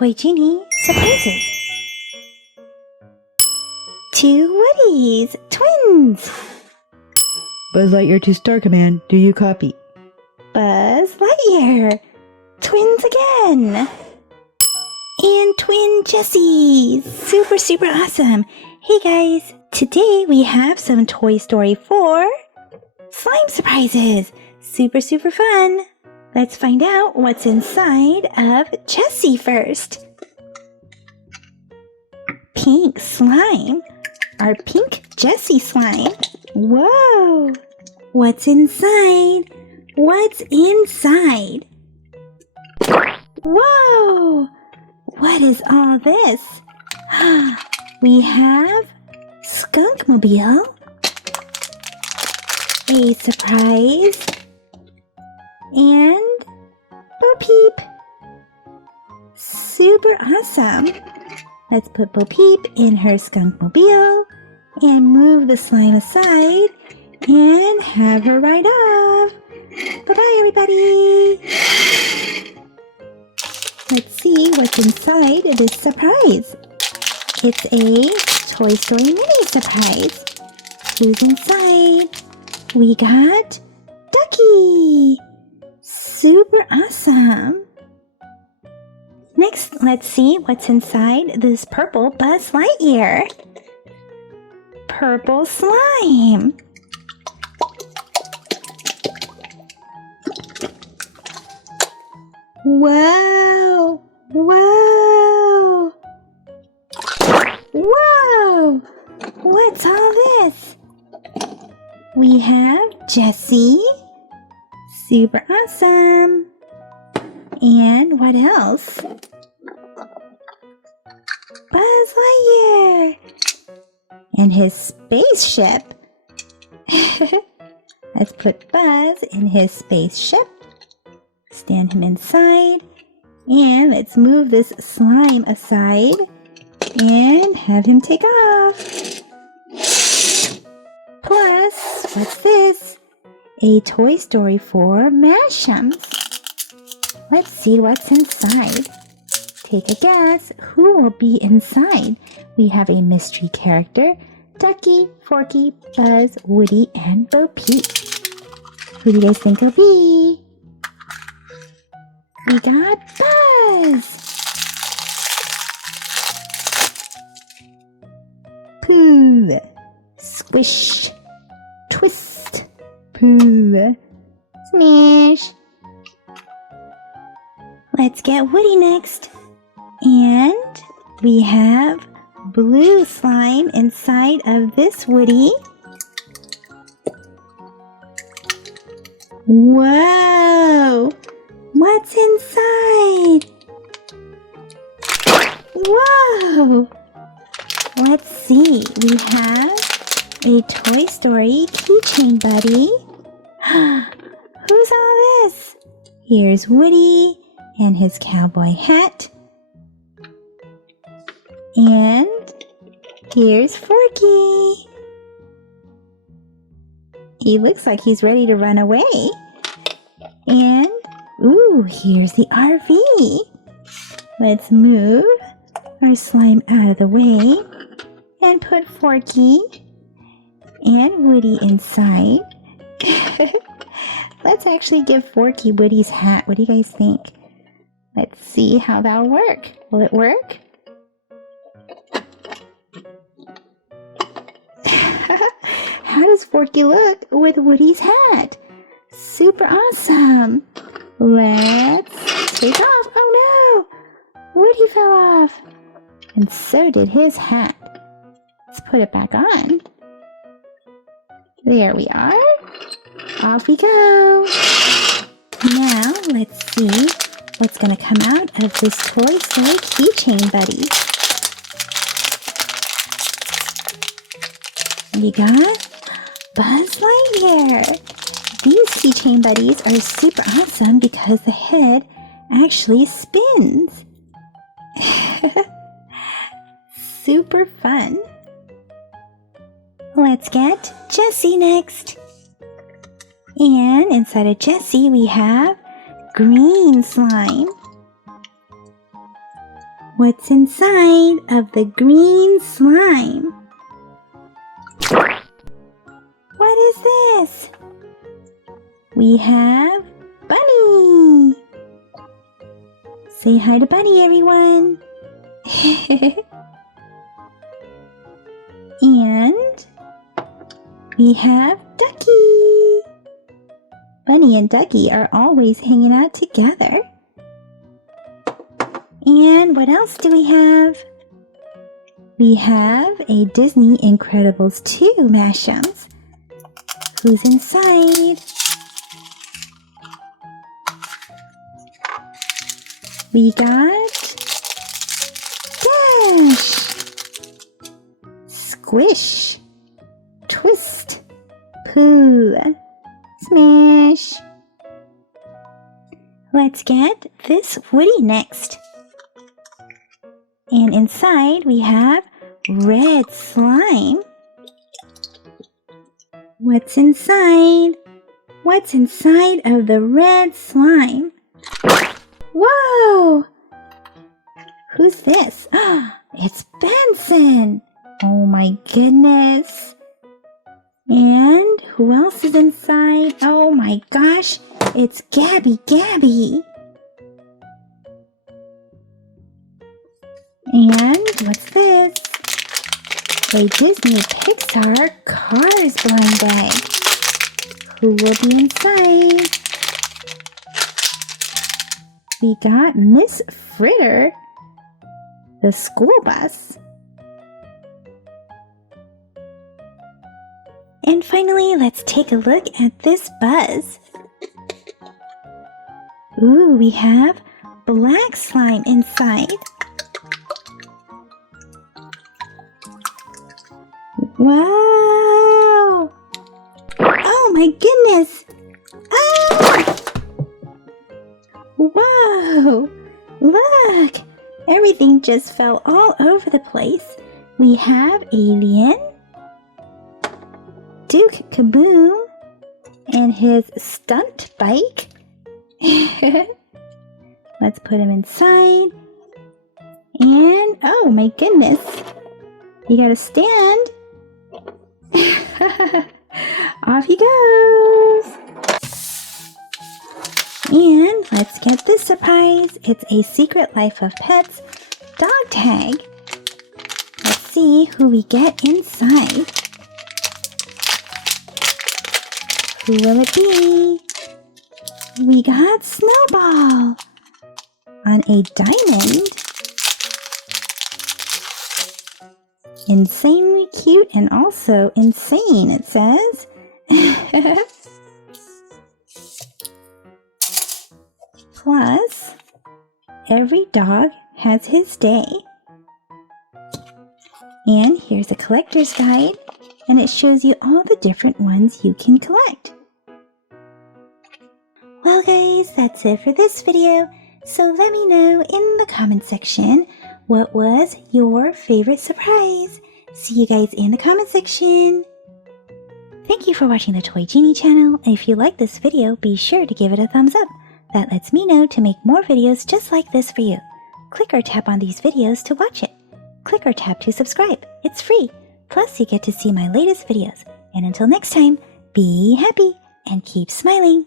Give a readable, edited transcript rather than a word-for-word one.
Toy Genie Surprises. 2 Woodies, twins. Buzz Lightyear to Star Command, do you copy? Buzz Lightyear, twins again. And twin Jessie, super awesome. Hey guys, today we have some Toy Story 4 Slime Surprises. Super fun. Let's find out what's inside of Jessie first. Pink slime. Our pink Jessie slime. Whoa! What's inside? What's inside? Whoa! What is all this? We have Skunkmobile, a surprise, and Bo Peep. Super awesome. Let's put Bo Peep in her Skunkmobile and move the slime aside and have her ride off. Bye-bye, everybody. Let's see what's inside this surprise. It's a Toy Story mini surprise. Who's inside? We got Ducky. Super awesome. Next, let's see what's inside this purple Buzz Lightyear. Purple slime. Whoa! Whoa! Whoa! What's all this? We have Jessie. Super awesome. And what else? Buzz Lightyear. And his spaceship. Let's put Buzz in his spaceship. Stand him inside. And let's move this slime aside and have him take off. Plus, what's this? A Toy Story 4 Mashems. Let's see what's inside. Take a guess. Who will be inside? We have a mystery character. Ducky, Forky, Buzz, Woody, and Bo Peep. Who do you guys think it'll be? We got Buzz. Pooh. Squish. Twist. Pooh. Smash. Let's get Woody next. And we have blue slime inside of this Woody. Whoa! What's inside? Whoa! Let's see. We have a Toy Story keychain buddy. Who's all this? Here's Woody and his cowboy hat. And here's Forky. He looks like he's ready to run away. And, ooh, here's the RV. Let's move our slime out of the way and put Forky and Woody inside. Let's actually give Forky Woody's hat. What do you guys think? Let's see how that'll work. Will it work? How does Forky look with Woody's hat? Super awesome. Let's take off. Oh no! Woody fell off. And so did his hat. Let's put it back on. There we are. Off we go. Now let's see what's going to come out of this Toy Story keychain buddy. We got Buzz Lightyear. These keychain buddies are super awesome because the head actually spins. Super fun. Let's get Jessie next. And inside of Jessie we have green slime. What's inside of the green slime? What is this? We have Bunny. Say hi to Bunny, everyone. And we have Ducky. Bunny and Ducky are always hanging out together. And what else do we have? We have a Disney Incredibles 2 mashups. Who's inside? We got Dash, Squish, Twist, Pooh, Smash. Let's get this Woody next. And inside we have red slime. What's inside? What's inside of the red slime? Whoa! Who's this? It's Benson! Oh my goodness! And who else is inside? Oh my gosh! It's Gabby! And what's this? A Disney Pixar Cars blind bag. Who will be inside? We got Miss Fritter, the school bus. And finally, let's take a look at this Buzz. Ooh, we have black slime inside. Wow! Oh my goodness! Ah! Whoa! Look! Everything just fell all over the place. We have Alien, Duke Kaboom, and his stunt bike. Let's put him inside. And, oh my goodness! You gotta stand. Off he goes! And let's get this surprise. It's a Secret Life of Pets dog tag. Let's see who we get inside. Who will it be? We got Snowball on a diamond. Insanely cute and also insane, it says. Plus, every dog has his day. And here's a collector's guide, and it shows you all the different ones you can collect. Well guys, that's it for this video. So let me know in the comment section what was your favorite surprise. See you guys in the comment section. Thank you for watching the Toy Genie channel, and if you like this video, be sure to give it a thumbs up. That lets me know to make more videos just like this for you. Click or tap on these videos to watch it. Click or tap to subscribe. It's free. Plus, you get to see my latest videos. And until next time, be happy and keep smiling.